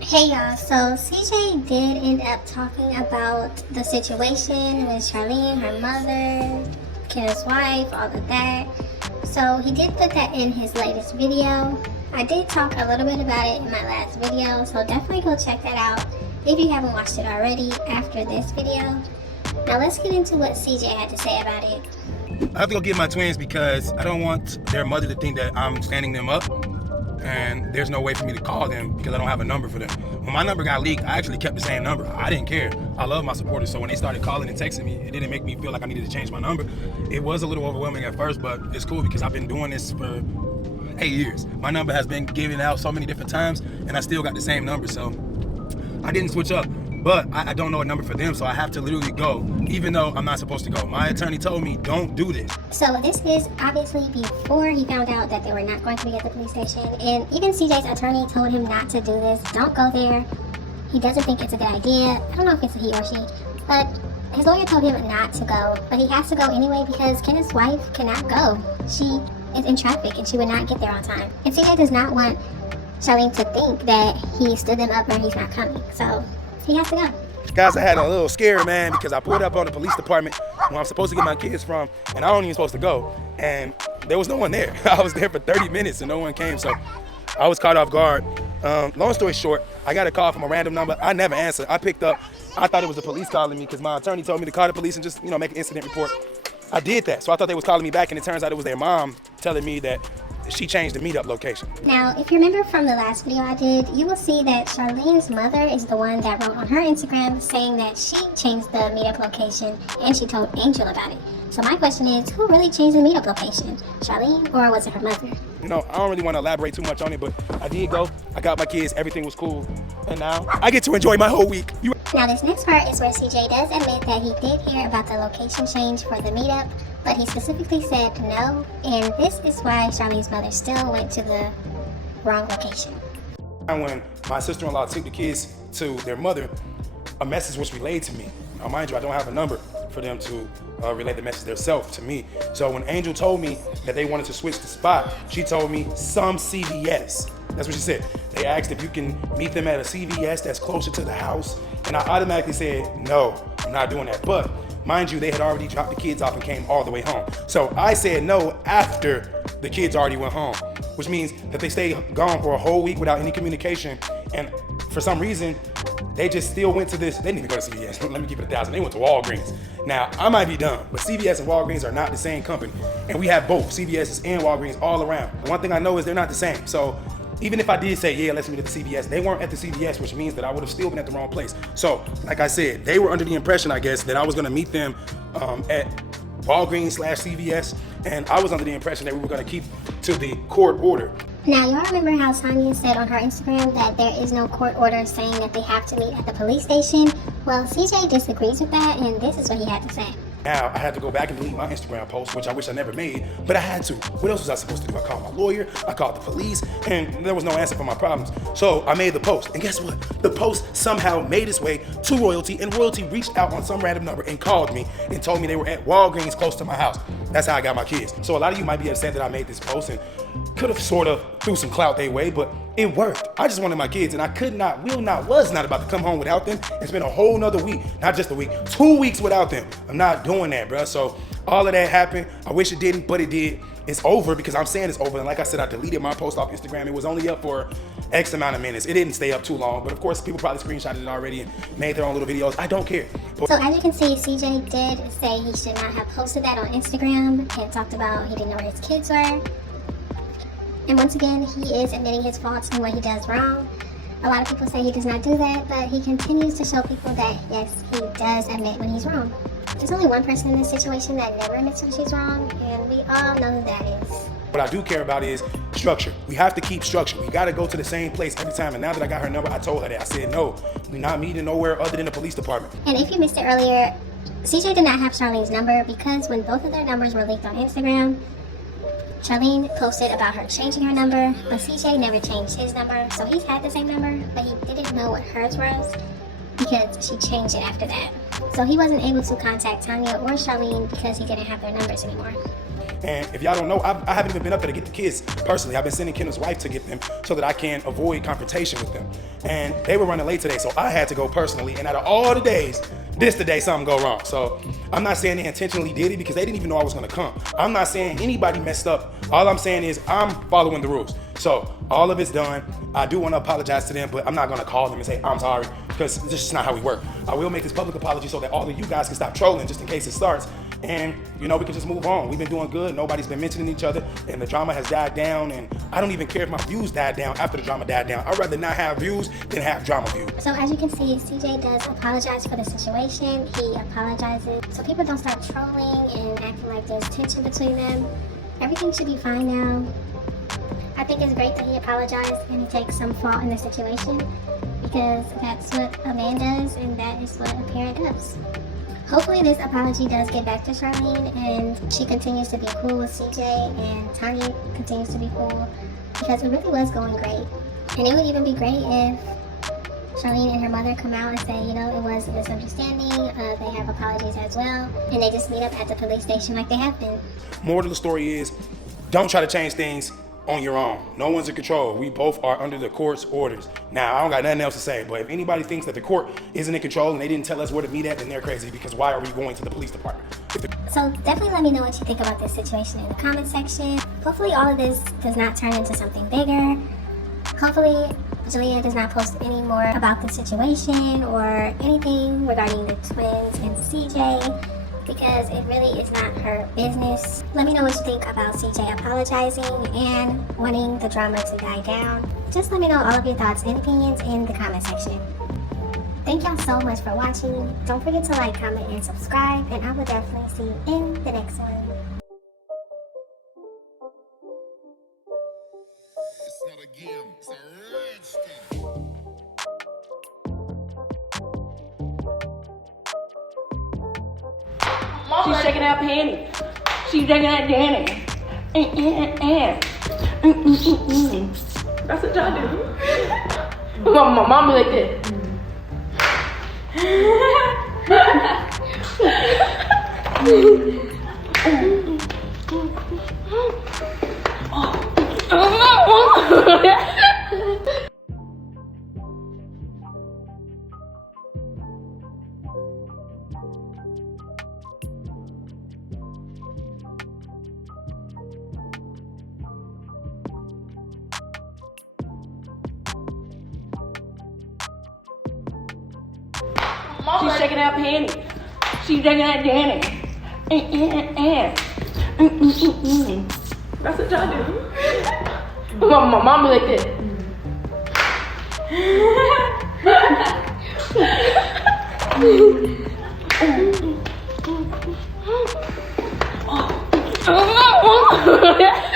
Hey y'all, so CJ did end up talking about the situation with Charlene, her mother, Kenneth's wife, all of that. So he did put that in his latest video. I did talk a little bit about it in my last video, so definitely go check that out if you haven't watched it already after this video. Now let's get into what CJ had to say about it. I have to go get my twins because I don't want their mother to think that I'm standing them up, and there's no way for me to call them because I don't have a number for them. When my number got leaked, I actually kept the same number. I didn't care. I love my supporters, so when they started calling and texting me, it didn't make me feel like I needed to change my number. It was a little overwhelming at first, but it's cool because I've been doing this for 8 years. My number has been given out so many different times, and I still got the same number, so I didn't switch up. But I don't know a number for them, so I have to literally go, even though I'm not supposed to go. My attorney told me, don't do this. So this is obviously before he found out that they were not going to be at the police station. And even CJ's attorney told him not to do this. Don't go there. He doesn't think it's a good idea. I don't know if it's a he or she, but his lawyer told him not to go. But he has to go anyway because Kenneth's wife cannot go. She is in traffic and she would not get there on time. And CJ does not want Charlene to think that he stood them up or he's not coming. So he has to go. Guys, I had a little scare, man, because I pulled up on the police department where I'm supposed to get my kids from, and I wasn't even supposed to go. And there was no one there. I was there for 30 minutes and no one came, so I was caught off guard. Long story short, I got a call from a random number. I never answered. I picked up. I thought it was the police calling me because my attorney told me to call the police and just, make an incident report. I did that, so I thought they was calling me back, and it turns out it was their mom telling me that she changed the meetup location. Now, if you remember from the last video I did, you will see that Charlene's mother is the one that wrote on her Instagram saying that she changed the meetup location and she told Angel about it. So my question is, who really changed the meetup location? Charlene, or was it her mother? I don't really want to elaborate too much on it, but I did go. I got my kids, everything was cool. And now I get to enjoy my whole week. Now this next part is where CJ does admit that he did hear about the location change for the meetup, but he specifically said no, and this is why Charlene's mother still went to the wrong location. When my sister-in-law took the kids to their mother, a message was relayed to me. Now, mind you, I don't have a number for them to relay the message themselves to me. So when Angel told me that they wanted to switch the spot, she told me some CVS. That's what she said. They asked if you can meet them at a CVS that's closer to the house, and I automatically said, no, I'm not doing that. But mind you, they had already dropped the kids off and came all the way home. So I said no after the kids already went home, which means that they stayed gone for a whole week without any communication. And for some reason, they just still went to this. They didn't even go to CVS. Let me keep it 1,000. They went to Walgreens. Now, I might be dumb, but CVS and Walgreens are not the same company. And we have both CVS and Walgreens all around. The one thing I know is they're not the same. So even if I did say, yeah, let's meet at the CVS, they weren't at the CVS, which means that I would have still been at the wrong place. So, like I said, they were under the impression, I guess, that I was gonna meet them at Walgreens/CVS, and I was under the impression that we were gonna keep to the court order. Now, y'all remember how Tanya said on her Instagram that there is no court order saying that they have to meet at the police station? Well, CJ disagrees with that, and this is what he had to say. Now, I had to go back and delete my Instagram post, which I wish I never made, but I had to. What else was I supposed to do? I called my lawyer, I called the police, and there was no answer for my problems. So I made the post, and guess what? The post somehow made its way to Royalty, and Royalty reached out on some random number and called me and told me they were at Walgreens close to my house. That's how I got my kids. So a lot of you might be upset that I made this post and could have sort of threw some clout their way, but it worked. I just wanted my kids, and I could not, was not about to come home without them and spend a whole nother week, not just a week, 2 weeks without them. I'm not doing that, bro. So all of that happened. I wish it didn't, but it did. It's over because I'm saying it's over. And like I said, I deleted my post off Instagram. It was only up for X amount of minutes. It didn't stay up too long, but of course, people probably screenshotted it already and made their own little videos. I don't care. But so as you can see, CJ did say he should not have posted that on Instagram and talked about he didn't know where his kids were. And once again, he is admitting his faults and what he does wrong. A lot of people say he does not do that, but he continues to show people that, yes, he does admit when he's wrong. There's only one person in this situation that never admits when she's wrong, and we all know who that is. What I do care about is structure. We have to keep structure. We got to go to the same place every time. And now that I got her number, I told her that. I said, no, we're not meeting nowhere other than the police department. And if you missed it earlier, CJ did not have Charlene's number because when both of their numbers were leaked on Instagram, Charlene posted about her changing her number, but CJ never changed his number, so he's had the same number, but he didn't know what hers was because she changed it after that. So he wasn't able to contact Tanya or Charlene because he didn't have their numbers anymore. And if y'all don't know, I haven't even been up there to get the kids personally. I've been sending Kendall's wife to get them so that I can avoid confrontation with them. And they were running late today, so I had to go personally. And out of all the days, this the day something go wrong. So I'm not saying they intentionally did it because they didn't even know I was gonna come. I'm not saying anybody messed up. All I'm saying is I'm following the rules. So all of it's done. I do want to apologize to them, but I'm not gonna call them and say I'm sorry because this is just not how we work. I will make this public apology so that all of you guys can stop trolling just in case it starts. And we can just move on. We've been doing good. Nobody's been mentioning each other, and the drama has died down. And I don't even care if my views died down after the drama died down. I'd rather not have views than have drama views. So as you can see, CJ does apologize for the situation. He apologizes so people don't start trolling and acting like there's tension between them. Everything should be fine now. I think it's great that he apologized and he takes some fault in the situation because that's what a man does and that is what a parent does. Hopefully this apology does get back to Charlene and she continues to be cool with CJ and Tanya continues to be cool because it really was going great. And it would even be great if Charlene and her mother come out and say, it was a misunderstanding, they have apologies as well, and they just meet up at the police station like they have been. Moral of the story is, don't try to change things on your own. No one's in control. We both are under the court's orders. Now, I don't got nothing else to say, but if anybody thinks that the court isn't in control and they didn't tell us where to meet at, then they're crazy because why are we going to the police department? So definitely let me know what you think about this situation in the comment section. Hopefully all of this does not turn into something bigger. Hopefully Jalea does not post any more about the situation or anything regarding the twins and CJ because it really is not her business. Let me know what you think about CJ apologizing and wanting the drama to die down. Just let me know all of your thoughts and opinions in the comment section. Thank y'all so much for watching. Don't forget to like, comment, and subscribe, and I will definitely see you in the next one. It's not a game, it's a rich thing. She's shaking that panty. She's shaking that Danny. That's what y'all do. My mama like this. She's shaking that panty. She's shaking that Danny. That's what y'all do. My mama like this. Oh.